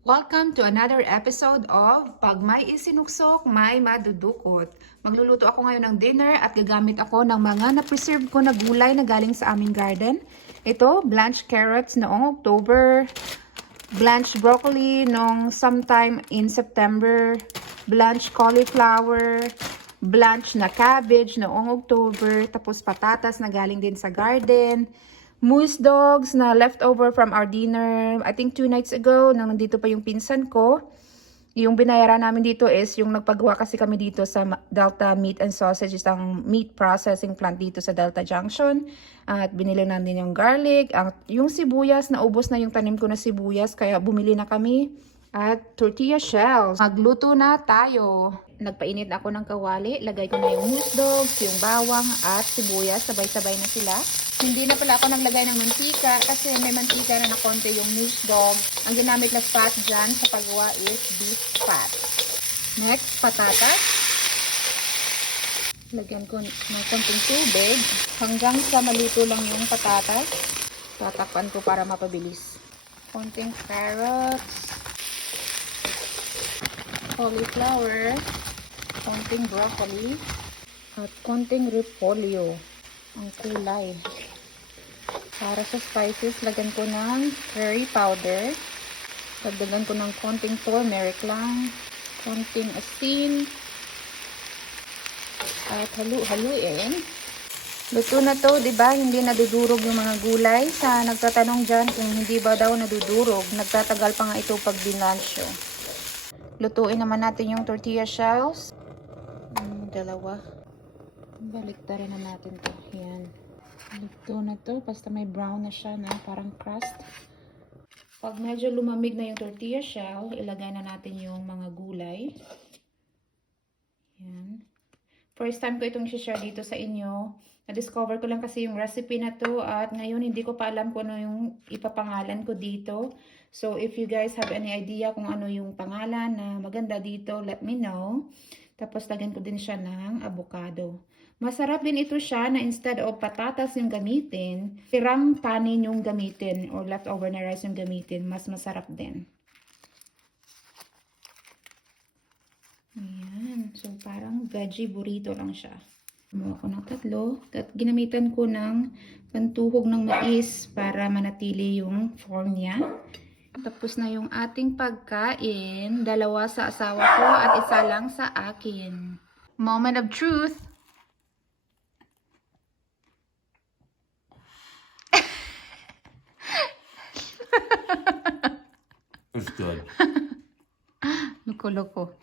Welcome to another episode of Pag May Isinuksok, May Madudukot. Magluluto ako ngayon ng dinner at gagamit ako ng mga na-preserve ko na gulay na galing sa aming garden. Ito, blanched carrots noong October, blanched broccoli noong sometime in September, blanched cauliflower, blanched na cabbage noong October, tapos patatas na galing din sa garden, moose dogs na leftover from our dinner, I think two nights ago, nang nandito pa yung pinsan ko. Yung binayaran namin dito is yung nagpagawa kasi kami dito sa Delta Meat and Sausage, isang meat processing plant dito sa Delta Junction. At binili namin yung garlic, ang, yung sibuyas, naubos na yung tanim ko na sibuyas, kaya bumili na kami. At tortilla shells. Magluto na tayo. Nagpainit na ako ng kawali. Lagay ko na yung moose dogs, yung bawang at sibuyas. Sabay-sabay na sila. Hindi na pala ako naglagay ng mantika kasi may mantika na na konti yung moose dog. Ang ginamit na fat dyan sa paggawa is beef fat. Next, patatas. Lagyan ko ng konting tubig hanggang sa maluto lang yung patatas. Tatakpan ko para mapabilis. Konting carrots cauliflower, konting broccoli, at konting repolyo ang kulay. Para sa spices, lagyan ko ng curry powder. Dagdagan ko ng konting turmeric lang, konting asin, at halu-haluin. Luto na to, di ba? Hindi nadudurog yung mga gulay. Sa nagtatanong dyan kung hindi ba daw nadudurog, nagtatagal pa nga ito pag binansyo. Lutuin naman natin yung tortilla shells. Mm, dalawa. Balik na natin to. Yan. Luto na to. Basta may brown na siya na parang crust. Pag medyo lumamig na yung tortilla shell, ilagay na natin yung mga gulay. Yan. First time ko itong share dito sa inyo. Na-discover ko lang kasi yung recipe na to at ngayon hindi ko pa alam kung ano yung ipapangalan ko dito. So, if you guys have any idea kung ano yung pangalan na maganda dito, let me know. Tapos, lagyan ko din siya ng avocado. Masarap din ito siya na instead of patatas yung gamitin, tirang kanin yung gamitin or leftover na rice yung gamitin. Mas masarap din. Ayan. So, parang veggie burrito lang siya. Kumuha ko ng tatlo. At ginamitan ko ng pantuhog ng mais para manatili yung form niya. Tapos na yung ating pagkain. Dalawa sa asawa ko at isa lang sa akin. Moment of truth. It's good. Loko-loko.